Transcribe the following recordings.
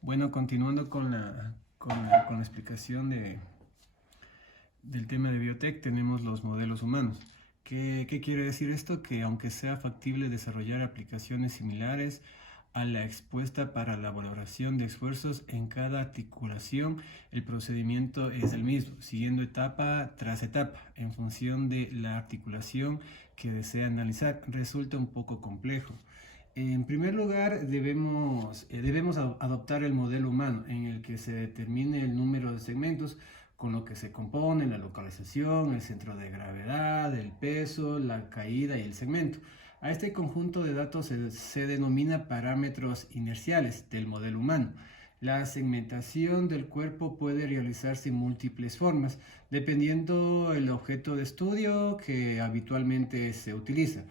Bueno, continuando con la explicación del tema de biotech, tenemos los modelos humanos. ¿Qué quiere decir esto? Que aunque sea factible desarrollar aplicaciones similares a la expuesta para la valoración de esfuerzos en cada articulación, el procedimiento es el mismo, siguiendo etapa tras etapa, en función de la articulación que desea analizar. Resulta un poco complejo. En primer lugar, debemos adoptar el modelo humano, en el que se determine el número de segmentos con lo que se compone, la localización, el centro de gravedad, el peso, la caída y el segmento. A este conjunto de datos se denomina parámetros inerciales del modelo humano. La segmentación del cuerpo puede realizarse en múltiples formas, dependiendo del objeto de estudio que habitualmente se utiliza.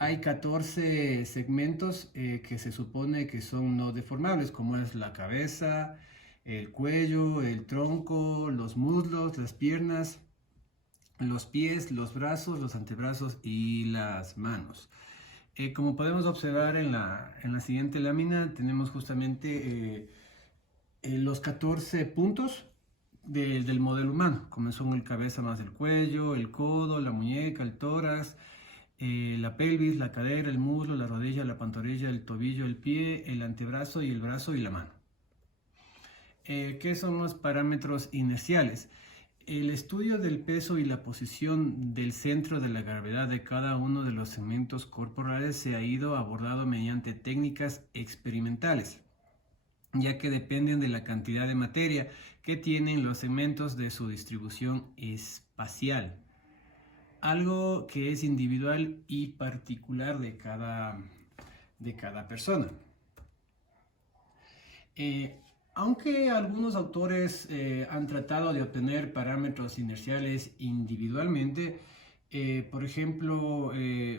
Hay 14 segmentos que se supone que son no deformables, como es la cabeza, el cuello, el tronco, los muslos, las piernas, los pies, los brazos, los antebrazos y las manos. Como podemos observar en la siguiente lámina, tenemos justamente los 14 puntos del modelo humano, como son el cabeza más el cuello, el codo, la muñeca, el tórax, la pelvis, la cadera, el muslo, la rodilla, la pantorrilla, el tobillo, el pie, el antebrazo y el brazo y la mano. ¿Qué son los parámetros inerciales? El estudio del peso y la posición del centro de la gravedad de cada uno de los segmentos corporales se ha ido abordando mediante técnicas experimentales, ya que dependen de la cantidad de materia que tienen los segmentos de su distribución espacial, algo que es individual y particular de cada persona. Aunque algunos autores han tratado de obtener parámetros inerciales individualmente, por ejemplo,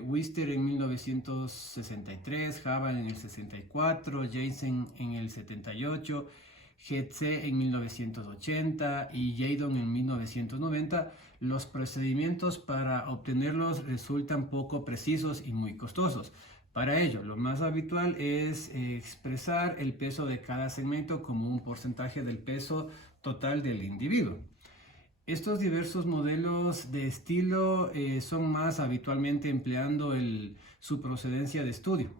Wister en 1963, Haval en el 64, Jensen en el 78, Hetze en 1980 y Jadon en 1990, los procedimientos para obtenerlos resultan poco precisos y muy costosos. Para ello, lo más habitual es expresar el peso de cada segmento como un porcentaje del peso total del individuo. Estos diversos modelos de estilo son más habitualmente empleando su procedencia de estudio.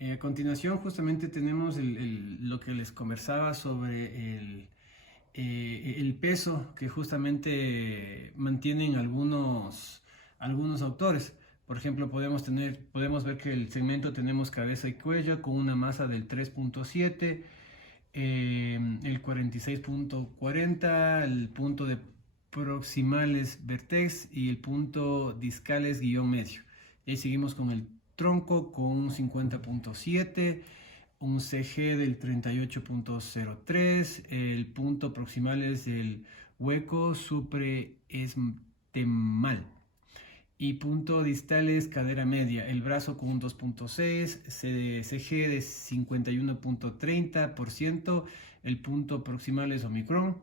A continuación, justamente tenemos lo que les conversaba sobre el peso que justamente mantienen algunos autores. Por ejemplo, podemos ver que el segmento tenemos cabeza y cuello con una masa del 3.7, el 46.40, el punto de proximales vertex y el punto discales guión medio. Y ahí seguimos con el tronco con un 50.7, un CG del 38.03, el punto proximal es el hueco supraestemal y punto distal es cadera media, el brazo con un 2.6, CG de 51.30%, el punto proximal es omicron,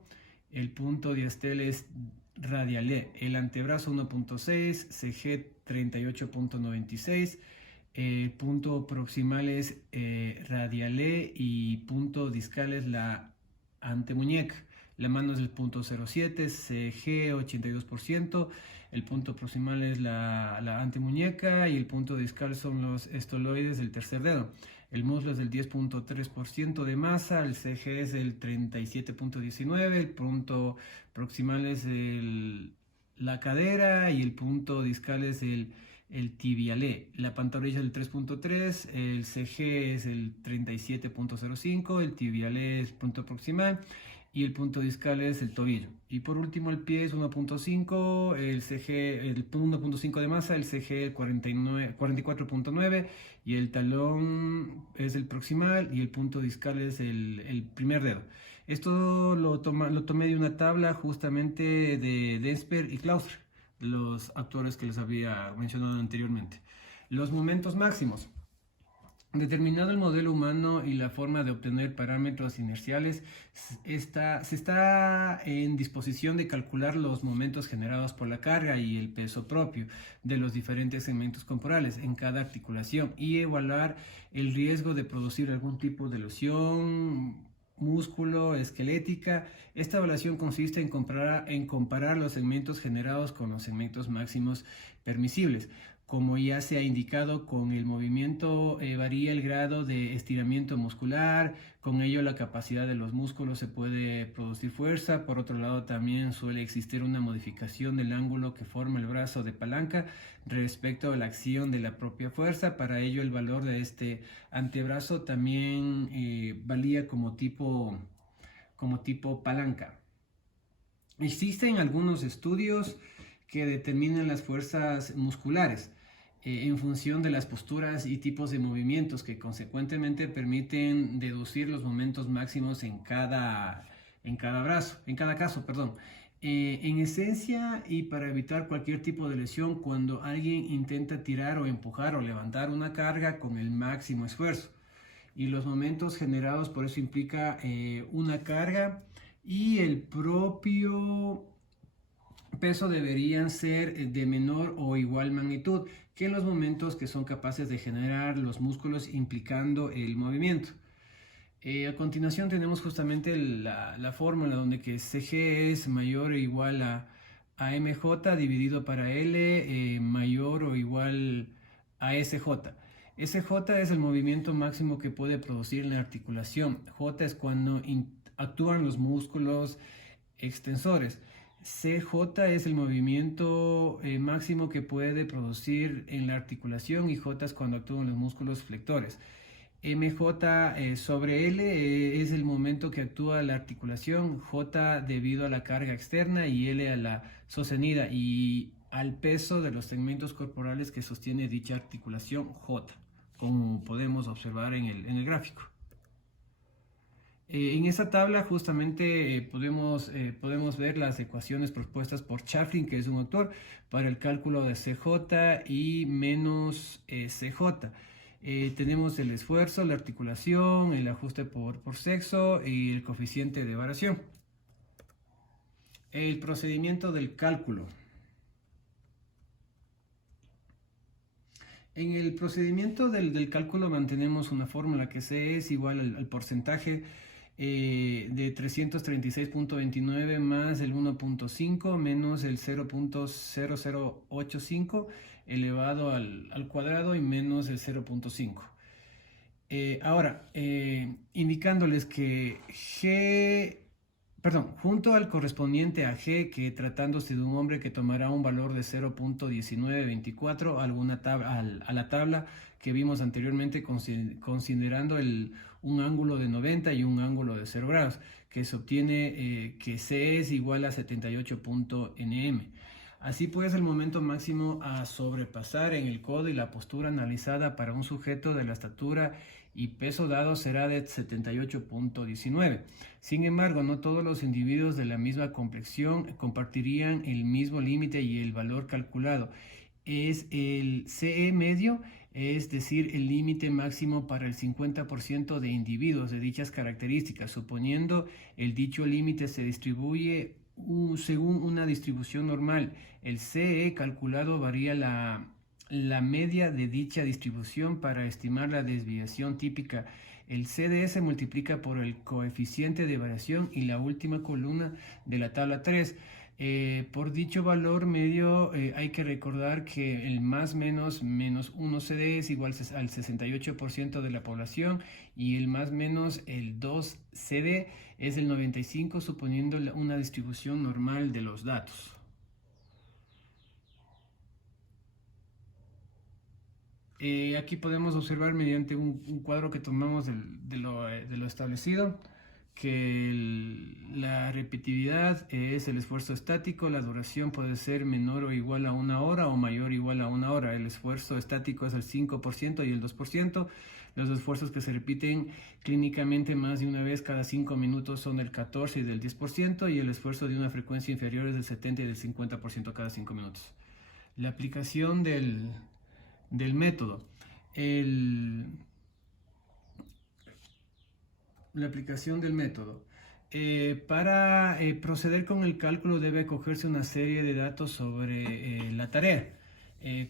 el punto diastal es radiale, el antebrazo 1.6, CG 38.96, punto proximal es radiale y punto discal es la antemuñeca. La mano es el punto 07, CG 82%, el punto proximal es la antemuñeca y el punto discal son los estoloides del tercer dedo. El muslo es del 10.3% de masa, el CG es el 37.19%, el punto proximal es la cadera y el punto discal es el tibiale. La pantorrilla es el 3.3, el CG es el 37.05, el tibiale es punto proximal y el punto discal es el tobillo. Y por último el pie es 1.5, el CG, el 1.5 de masa, el CG el 44.9 y el talón es el proximal y el punto discal es el primer dedo. Esto lo tomé de una tabla justamente de Densper y Claustre, los autores que les había mencionado anteriormente. Los momentos máximos. Determinado el modelo humano y la forma de obtener parámetros inerciales, se está en disposición de calcular los momentos generados por la carga y el peso propio de los diferentes segmentos corporales en cada articulación y evaluar el riesgo de producir algún tipo de lesión músculo esquelética. Esta evaluación consiste en comparar los segmentos generados con los segmentos máximos permisibles. Como ya se ha indicado, con el movimiento varía el grado de estiramiento muscular, con ello la capacidad de los músculos se puede producir fuerza. Por otro lado, también suele existir una modificación del ángulo que forma el brazo de palanca respecto a la acción de la propia fuerza. Para ello, el valor de este antebrazo también valía como tipo palanca. Existen algunos estudios que determinan las fuerzas musculares en función de las posturas y tipos de movimientos que consecuentemente permiten deducir los momentos máximos en cada caso, perdón. En esencia, y para evitar cualquier tipo de lesión, cuando alguien intenta tirar o empujar o levantar una carga con el máximo esfuerzo, y los momentos generados por eso implica una carga y el propio peso deberían ser de menor o igual magnitud que los momentos que son capaces de generar los músculos implicando el movimiento. A continuación tenemos justamente la fórmula donde que CG es mayor o igual a MJ dividido para L mayor o igual a SJ. SJ es el movimiento máximo que puede producir la articulación. J es cuando actúan los músculos extensores. CJ es el movimiento máximo que puede producir en la articulación y J es cuando actúan los músculos flectores. MJ sobre L es el momento que actúa la articulación, J debido a la carga externa y L a la sostenida y al peso de los segmentos corporales que sostiene dicha articulación J, como podemos observar en el gráfico. En esta tabla justamente podemos ver las ecuaciones propuestas por Chaffrin, que es un autor, para el cálculo de CJ y menos CJ. Tenemos el esfuerzo, la articulación, el ajuste por sexo y el coeficiente de variación. El procedimiento del cálculo. En el procedimiento del cálculo mantenemos una fórmula que C es igual al porcentaje de 336.29 más el 1.5 menos el 0.0085 elevado al cuadrado y menos el 0.5. Ahora, indicándoles que junto al correspondiente a G, que tratándose de un hombre que tomará un valor de 0.1924 a la tabla que vimos anteriormente, considerando un ángulo de 90 y un ángulo de 0 grados, que se obtiene que C es igual a 78.nm. Así pues, el momento máximo a sobrepasar en el codo y la postura analizada para un sujeto de la estatura y peso dado será de 78.19. Sin embargo, no todos los individuos de la misma complexión compartirían el mismo límite y el valor calculado es el CE medio, es decir, el límite máximo para el 50% de individuos de dichas características. Suponiendo el dicho límite se distribuye según una distribución normal. El CE calculado varía la media de dicha distribución para estimar la desviación típica. El CD se multiplica por el coeficiente de variación y la última columna de la tabla 3. Por dicho valor medio hay que recordar que el más menos 1 CD es igual al 68% de la población y el más menos el 2 CD es el 95%, suponiendo una distribución normal de los datos. Aquí podemos observar mediante un cuadro que tomamos de lo establecido que la repetitividad es el esfuerzo estático, la duración puede ser menor o igual a 1 hora o mayor o igual a 1 hora. El esfuerzo estático es el 5% y el 2%. Los esfuerzos que se repiten clínicamente más de una vez cada 5 minutos son del 14 y del 10%, y el esfuerzo de una frecuencia inferior es del 70 y del 50% cada 5 minutos. La aplicación del método. la aplicación del método. Para proceder con el cálculo debe acogerse una serie de datos sobre la tarea,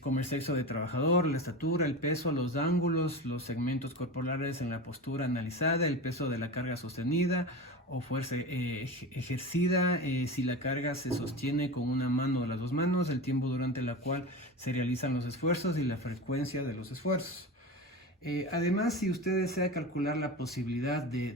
como el sexo de trabajador, la estatura, el peso, los ángulos, los segmentos corporales en la postura analizada, el peso de la carga sostenida o fuerza ejercida, si la carga se sostiene con una mano o las dos manos, el tiempo durante el cual se realizan los esfuerzos y la frecuencia de los esfuerzos. Además, si usted desea calcular la posibilidad de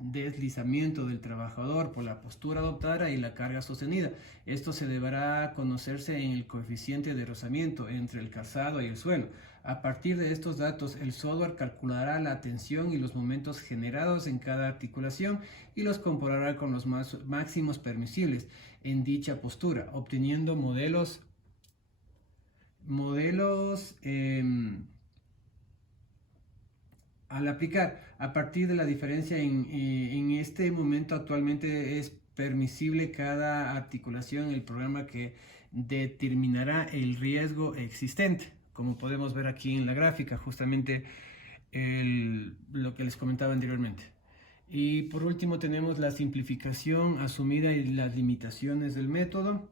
deslizamiento del trabajador por la postura adoptada y la carga sostenida, esto se deberá conocerse en el coeficiente de rozamiento entre el calzado y el suelo. A partir de estos datos, el software calculará la tensión y los momentos generados en cada articulación y los comparará con los máximos permisibles en dicha postura, obteniendo modelos al aplicar. A partir de la diferencia en este momento actualmente es permisible cada articulación en el programa que determinará el riesgo existente, como podemos ver aquí en la gráfica, justamente lo que les comentaba anteriormente. Y por último tenemos la simplificación asumida y las limitaciones del método.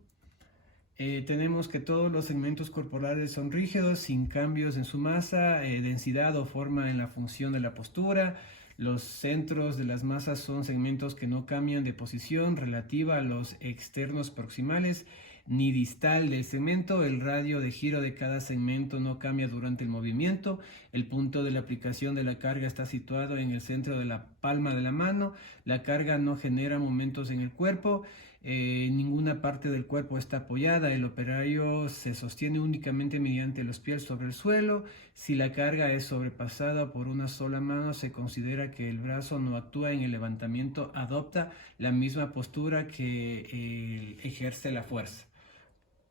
Tenemos que todos los segmentos corporales son rígidos, sin cambios en su masa, densidad o forma en la función de la postura. Los centros de las masas son segmentos que no cambian de posición relativa a los externos proximales ni distal del segmento. El radio de giro de cada segmento no cambia durante el movimiento. El punto de la aplicación de la carga está situado en el centro de la palma de la mano. La carga no genera momentos en el cuerpo. Ninguna parte del cuerpo está apoyada. El operario se sostiene únicamente mediante los pies sobre el suelo. Si la carga es sobrepasada por una sola mano, se considera que el brazo no actúa en el levantamiento, adopta la misma postura que ejerce la fuerza.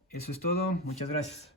Eso es todo. Muchas gracias.